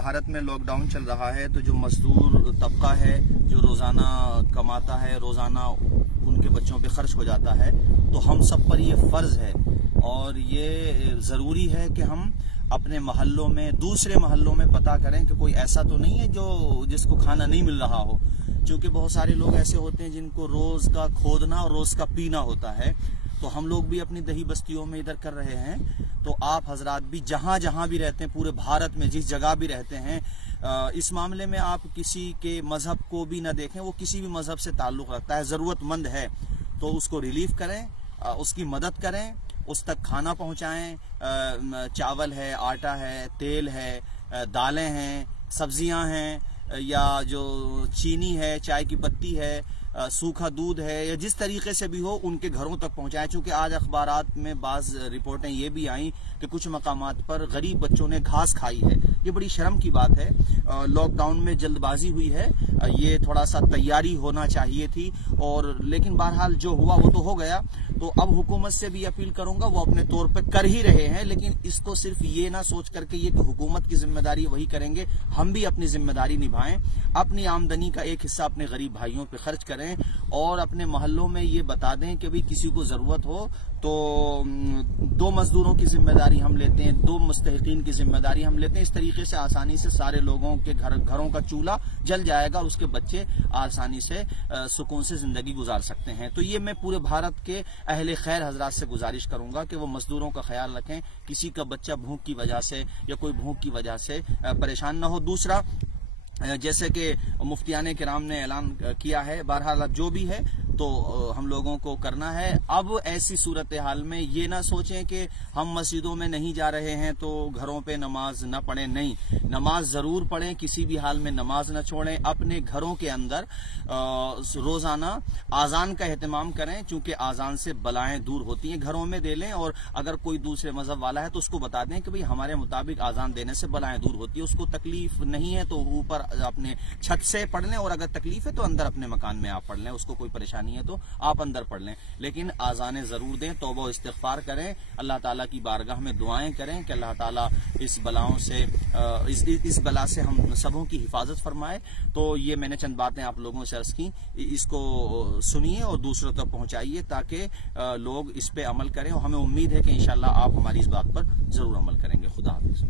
بھارت میں lock down چل رہا ہے تو جو مزدور طبقہ ہے جو روزانہ کماتا ہے، روزانہ ان کے بچوں پہ خرچ ہو جاتا ہے، تو ہم سب پر یہ فرض ہے اور یہ ضروری ہے کہ ہم اپنے محلوں میں، دوسرے محلوں میں پتہ کریں کہ کوئی ایسا تو نہیں ہے جس کو کھانا نہیں مل رہا ہو، چونکہ بہت سارے لوگ ایسے ہوتے ہیں جن کو روز کا کھودنا اور روز کا پینا ہوتا ہے۔ تو ہم لوگ بھی اپنی دیہی بستیوں میں ادھر کر رہے ہیں، تو آپ حضرات بھی جہاں جہاں بھی رہتے ہیں، پورے بھارت میں جس جگہ بھی رہتے ہیں، اس معاملے میں آپ کسی کے مذہب کو بھی نہ دیکھیں، وہ کسی بھی مذہب سے تعلق رکھتا ہے، ضرورت مند ہے تو اس کو ریلیف کریں، اس کی مدد کریں، اس تک کھانا پہنچائیں، چاول ہے، آٹا ہے، تیل ہے، دالیں ہیں، سبزیاں ہیں، یا جو چینی ہے، چائے کی پتی ہے، سوکھا دودھ ہے، یا جس طریقے سے بھی ہو ان کے گھروں تک پہنچائیں۔ چونکہ آج اخبارات میں بعض رپورٹیں یہ بھی آئیں کہ کچھ مقامات پر غریب بچوں نے گھاس کھائی ہے۔ یہ بڑی شرم کی بات ہے، لاک ڈاؤن میں جلد بازی ہوئی ہے، یہ تھوڑا سا تیاری ہونا چاہیے تھی، لیکن بہرحال جو ہوا وہ تو ہو گیا۔ تو اب حکومت سے بھی اپیل کروں گا، وہ اپنے طور پہ کر ہی رہے ہیں، لیکن اس کو صرف یہ نہ سوچ کر کے یہ کہ حکومت کی ذمہ داری وہی کریں گے، ہم بھی اپنی ذمہ داری نبھائیں، اپنی آمدنی کا ایک حصہ اپنے غریب بھائیوں پہ خرچ کریں اور اپنے محلوں میں یہ بتا دیں کہ بھی کسی کو ضرورت ہو تو 2 مزدوروں کی ذمہ داری ہم لیتے ہیں، 2 مستحقین کی ذمہ داری ہم لیتے ہیں۔ اس طریقے سے آسانی سے سارے لوگوں کے گھروں کا چولہا جل جائے گا اور اس کے بچے آسانی سے سکون سے زندگی گزار سکتے ہیں۔ تو یہ میں پورے بھارت کے اہل خیر حضرات سے گزارش کروں گا کہ وہ مزدوروں کا خیال رکھیں، کسی کا بچہ بھوک کی وجہ سے یا کوئی بھوک کی وجہ سے پریشان نہ ہو۔ دوسرا، جیسے کہ مفتیان کرام نے اعلان کیا ہے، بہرحال جو بھی ہے تو ہم لوگوں کو کرنا ہے۔ اب ایسی صورتحال میں یہ نہ سوچیں کہ ہم مسجدوں میں نہیں جا رہے ہیں تو گھروں پہ نماز نہ پڑھیں، نہیں، نماز ضرور پڑھیں، کسی بھی حال میں نماز نہ چھوڑیں، اپنے گھروں کے اندر روزانہ آذان کا اہتمام کریں، چونکہ آذان سے بلائیں دور ہوتی ہیں، گھروں میں دے لیں، اور اگر کوئی دوسرے مذہب والا ہے تو اس کو بتا دیں کہ بھئی ہمارے مطابق آذان دینے سے بلائیں دور ہوتی ہے، اس کو تکلیف نہیں ہے تو اوپر اپنے چھت سے پڑھ لیں، اور اگر تکلیف ہے تو اندر اپنے مکان میں آپ پڑھ لیں، اس کو کوئی پریشانی ہے تو آپ اندر پڑھ لیں، لیکن آذانیں ضرور دیں، توبہ و استغفار کریں، اللہ تعالیٰ کی بارگاہ میں دعائیں کریں کہ اللہ تعالیٰ اس بلاؤں سے اس بلا سے ہم سبوں کی حفاظت فرمائے۔ تو یہ میں نے چند باتیں آپ لوگوں سے عرض کی، اس کو سنیے اور دوسروں تک پہنچائیے تاکہ لوگ اس پہ عمل کریں، اور ہمیں امید ہے کہ انشاءاللہ آپ ہماری اس بات پر ضرور عمل کریں گے۔ خدا حافظ۔